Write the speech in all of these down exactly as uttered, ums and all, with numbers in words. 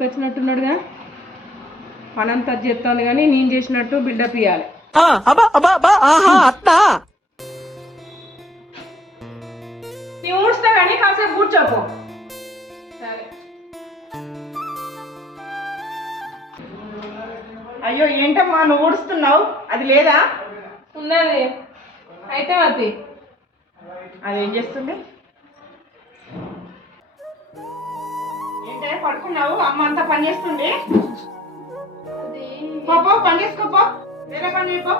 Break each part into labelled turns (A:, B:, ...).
A: వచ్చినట్టున్నాడుగా పనంతా చేస్తాను కానీ నేను చేసినట్టు బిల్డప్ ఇవ్వాలి. నీ ఊడ్స్తా కానీ కాసేపు కూర్చోపో. సరే. అయ్యో ఏంటమ్మా నువ్వు ఊడుస్తున్నావు? అది లేదా? ఉన్నది. అయితే అది అదేం చేస్తుంది? ఏంటే పడుకున్నావు? అమ్మ అంతా పని చేస్తుంది. పోపో పని చేసుకోపో, వేరే పని చేయపో.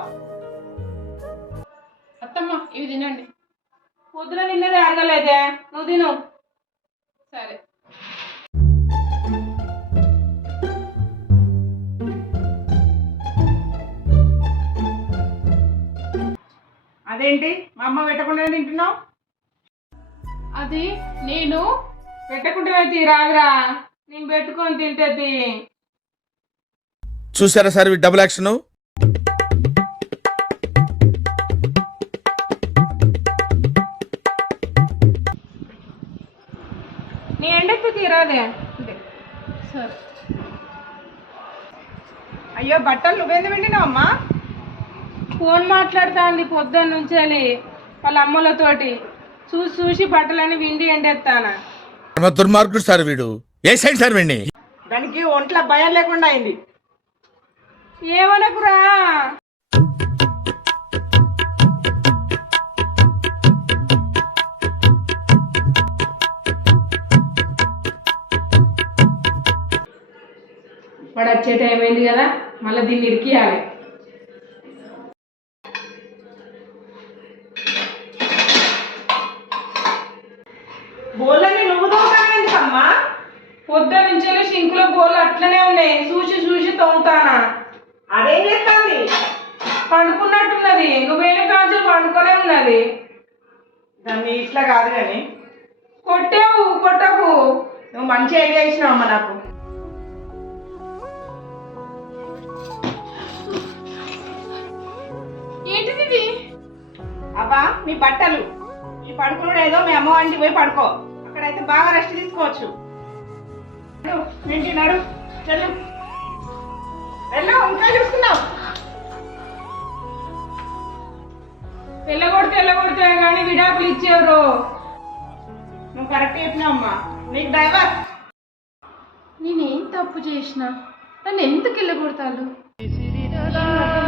B: అత్తమ్మ ఇవి తినండి.
A: పొద్దున తిన్నది అరగలేదే, నువ్వు తిను.
B: సరే.
A: అదేంటి మా అమ్మ పెట్టకుండానే తింటున్నావు?
B: అది నేను
A: పెట్టకుండానే తీ రాదురా, నేను పెట్టుకొని తింటది.
C: చూసారా సార్ డబుల్ యాక్షన్.
A: నీ ఎండెక్కి తీరాదే.
B: సరే.
A: అయ్యో బట్టలు నువ్వెందుకు విండినావు అమ్మా? ఫోన్ మాట్లాడుతాంది పొద్దున్న నుంచి వాళ్ళ అమ్మలతోటి. చూసి చూసి బట్టలని విండి ఎండెత్తానా.
C: దుర్మార్గుడు సార్ వీడు. ఏ సైడ్ సార్ వీడిని?
A: దానికి ఒంట్లో భయం లేకుండా అయింది. ఏమనకురా. వాడు వచ్చే టైం అయింది కదా, మళ్ళీ దీన్ని ఇరికియాలి. బోళ్ళని నువ్వు తోముతాను ఎందుకమ్మా? పొద్దున్న నుంచి షింకులో బోళ్ళు అట్లనే ఉన్నాయి, చూసి చూసి తోముతానా. అదేం చేస్తుంది? పండుకున్నట్టున్నది. నువ్వేనే కాంచెలు పండుకొనే ఉన్నది. దాన్ని ఇట్లా కాదు కానీ కొట్టావు. కొట్టకు. నువ్వు మంచి ఐడియా ఇచ్చినావు అమ్మ నాకు.
B: ఏంటిది?
A: అబ్బా మీ బట్టలు. ఈ పడుకున్నాడు ఏదో మీ అమ్మ వంటి పోయి పడుకో, అక్కడైతే బాగా రెస్ట్ తీసుకోవచ్చు. ఏంటి నడు చెల్లు వెళ్ళు. ఇంకా చూస్తున్నావు? తెల్లగొడితే తెల్లగొడితే కానీ విడాకులు ఇచ్చేవారు. నువ్వు కరెక్ట్ చెప్పినావు అమ్మా. నీకు డ్రైవర్.
B: నేనేం తప్పు చేసినా నన్ను ఎందుకు వెళ్ళగొడతాను?